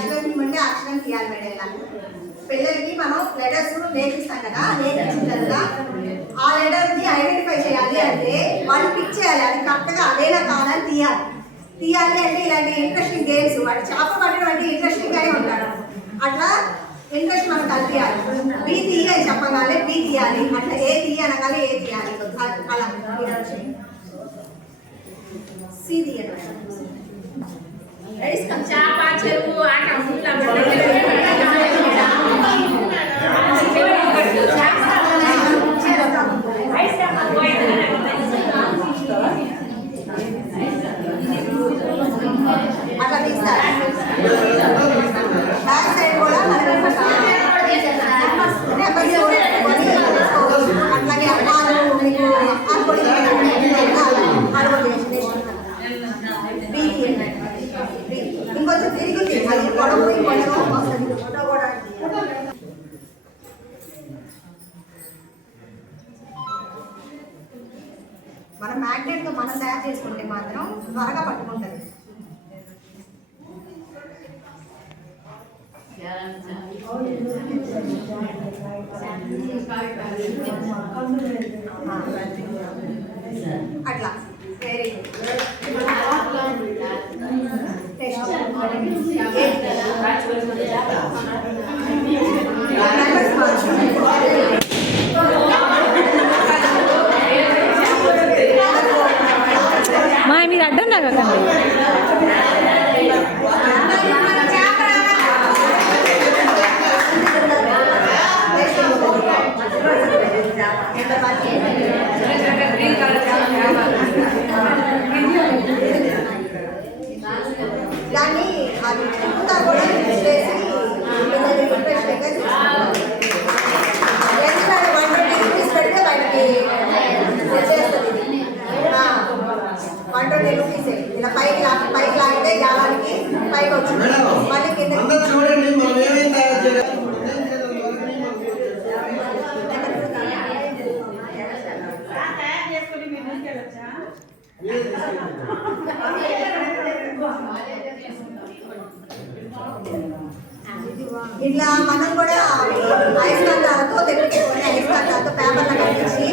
అక్షరం తీయమంటే అక్షరం తీయాలి మేడం. ఇలా పిల్లలకి మనం లెటర్స్ నేర్పిస్తాం కదా, నేర్పించిన తర్వాత ఆ లెటర్ని ఐడెంటిఫై చేయాలి అంటే వాళ్ళు పిక్ చేయాలి, అది కరెక్ట్గా అదేనా కాదని తీయాలి. తీయాలి అంటే ఇలాంటి ఇంట్రెస్టింగ్ గేమ్స్, వాటి చేప పట్టడం అంటే ఇంట్రెస్టింగ్గానే ఉంటాడు. అట్లా ఇంట్రెస్ట్ మనం కలిపియాలి. బి తీయ అని చెప్పగానే బి తీయాలి, అట్లా ఏ తీయ అనగానే ఏ తీయాలి. అలా సి తీయాలి. అట్లా తీస్తారు. బ్యాక్ సైడ్ కూడా అట్లాగే ఇంకొంచెం తిరిగింది, అది పొడవు ఇంకొంచెం వస్తుంది. మనం మ్యాగ్నెట్తో మనం తయారు చేసుకుంటే మాత్రం త్వరగా పట్టుకుంటుంది. అట్లా వెరీ మా మీరు అడ్డం రాకండి. దాన్ని అది చుట్టూ కూడా యూజ్ చేసి ఎందుకంటే 120 రూపీస్ పెడితే బయటికి వచ్చేస్తుంది. 120 రూపీసే. ఇలా పైకి లాగితే గాలానికి పైకి వచ్చింది, మళ్ళీ కింద చూడండి. ఇట్లా మనం కూడా అయస్కాంతాలతో దగ్గరికి అయస్కాంతాలతో పేపర్లు కట్టించి